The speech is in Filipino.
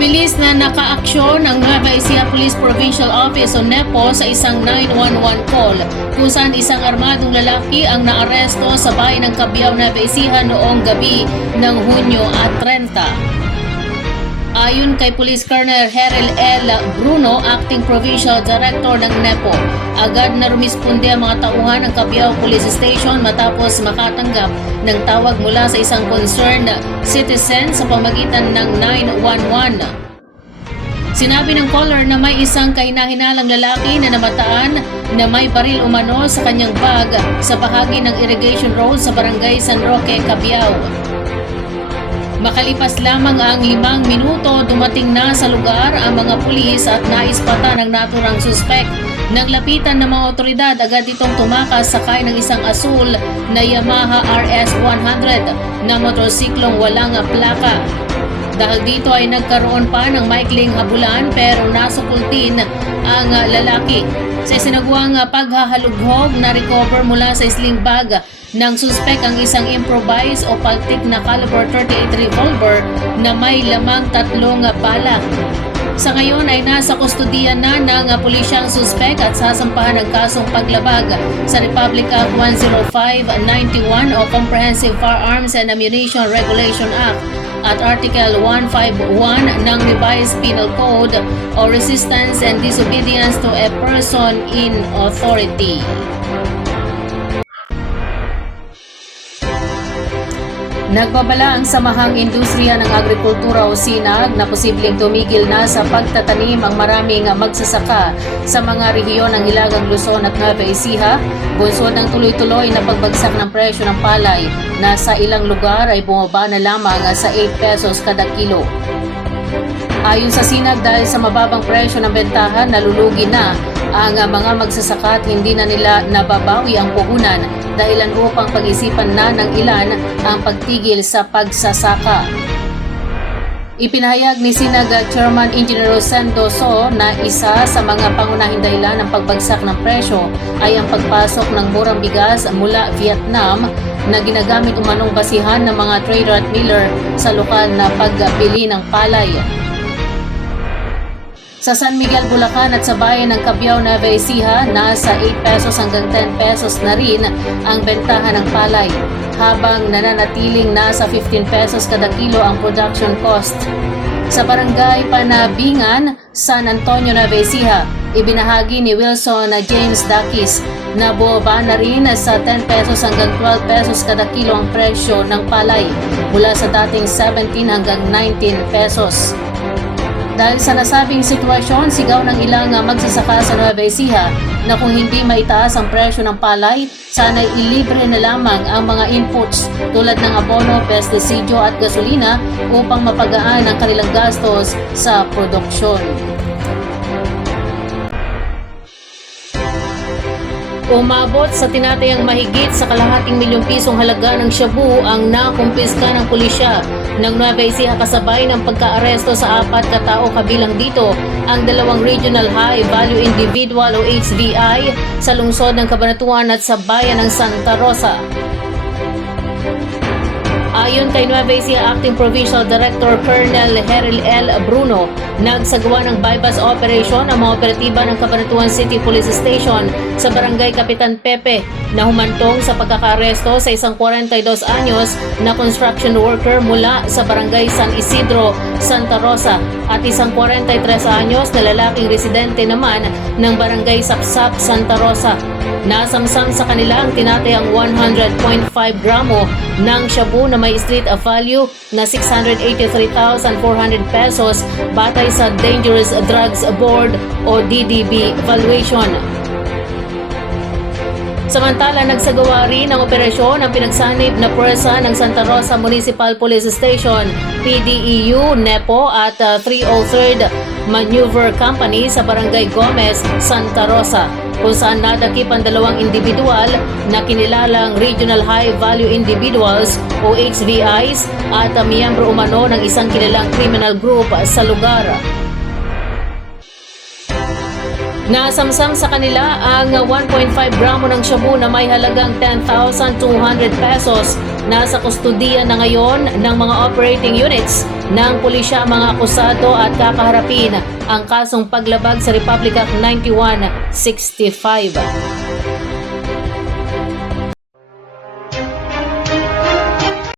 Mabilis na nakaaksyon ang Nueva Ecija Police Provincial Office o NEPO sa isang 911 call kung saan isang armadong lalaki ang naaresto sa bayan ng Cabiao, Nueva Ecija noong gabi ng Hunyo at 30. Ayon kay Police Colonel Herel L. Bruno, Acting Provincial Director ng NEPO, agad na rumisponde ang mga tauhan ng Cabiao Police Station matapos makatanggap ng tawag mula sa isang concerned citizen sa pamagitan ng 911. Sinabi ng caller na may isang kahinahinalang lalaki na namataan na may baril umano sa kanyang bag sa bahagi ng Irrigation Road sa Barangay San Roque, Cabiao. Makalipas lamang ang 5 minuto, dumating na sa lugar ang mga pulis at naispatan ang naturang suspek. Naglapitan ng mga otoridad, agad itong tumakas sakay ng isang asul na Yamaha RS100 na motorsiklong walang plaka. Dahil dito ay nagkaroon pa ng maikling habulan pero nasukol din ang lalaki. Sa sinagawang paghahalughog, na-recover mula sa sling bag ng suspek ang isang improvised o paltik na caliber 38 revolver na may lamang 3 bala. Sa ngayon ay nasa kustodiya na ng pulisyang suspek at sasampahan ng kasong paglabag sa Republic Act 10591 o Comprehensive Firearms and Ammunition Regulation Act at Article 151 ng Revised Penal Code o Resistance and Disobedience to a Person in Authority. Nagbabala ang Samahang Industriya ng Agrikultura o SINAG na posibleng tumigil na sa pagtatanim ang maraming magsasaka sa mga rehiyon ng Hilagang Luzon at Nueva Ecija, bunsod ng tuloy-tuloy na pagbagsak ng presyo ng palay na sa ilang lugar ay bumaba na lamang sa 8 pesos kada kilo. Ayon sa SINAG, dahil sa mababang presyo ng bentahan, nalulugi na ang mga magsasaka at hindi na nila nababawi ang puhunan, dahilan upang pag-isipan na ng ilan ang pagtigil sa pagsasaka. Ipinahayag ni SINAG Chairman Engineer Rosendo So na isa sa mga pangunahing dahilan ng pagbagsak ng presyo ay ang pagpasok ng murang bigas mula Vietnam na ginagamit umanong basihan ng mga trader at miller sa lokal na pagbili ng palay. Sa San Miguel, Bulacan at sa bayan ng Cabiao, Nueva Ecija, nasa 8 pesos hanggang 10 pesos na rin ang bentahan ng palay, habang nananatiling nasa 15 pesos kada kilo ang production cost. Sa barangay Panabingan, San Antonio, Nueva Ecija, ibinahagi ni Wilson James Dakis na bumaba na rin sa 10 pesos hanggang 12 pesos kada kilo ang presyo ng palay mula sa dating 17 hanggang 19 pesos. Dahil sa nasabing sitwasyon, sigaw ng ilang magsasaka sa Nueva Ecija na kung hindi maitaas ang presyo ng palay, sana'y ilibre na lamang ang mga inputs tulad ng abono, pestisidyo at gasolina upang mapagaan ang kanilang gastos sa produksyon. Umabot sa tinatayang mahigit sa kalahating milyong pisong halaga ng shabu ang nakumpiska ng pulisya ng Nueva Ecija kasabay ng pagkaaresto sa 4 katao, kabilang dito ang 2 Regional High Value Individual o HVI sa lungsod ng Cabanatuan at sa bayan ng Santa Rosa. Ayon kay Nueva Ecija Acting Provincial Director Colonel Herel L. Bruno, nagsagawa ng bypass operation ang mga operatiba ng Cabanatuan City Police Station sa Barangay Kapitan Pepe na humantong sa pagkakaresto sa isang 42 anyos na construction worker mula sa Barangay San Isidro, Santa Rosa at isang 43 anyos na lalaking residente naman ng Barangay Sapsap, Santa Rosa. Nasamsam sa kanila ang tinatayang 100.5 gramo ng shabu na may street value na 683,400 pesos batay sa Dangerous Drugs Board o DDB valuation. Samantala, nagsagawa rin ng operasyon ang pinagsanib na puwersa ng Santa Rosa Municipal Police Station, PDEU, NEPO at 303rd Maneuver Company sa Barangay Gomez, Santa Rosa, kung saan nadakip ang 2 individual na kinilalang Regional High Value Individuals o HVIs at miyembro umano ng isang kilalang criminal group sa lugar. Nasamsam sa kanila ang 1.5 gramo ng shabu na may halagang 10,200 pesos. Nasa kustudiya na ngayon ng mga operating units ng pulisya ang mga akusado at kakaharapin ang kasong paglabag sa Republic Act 9165.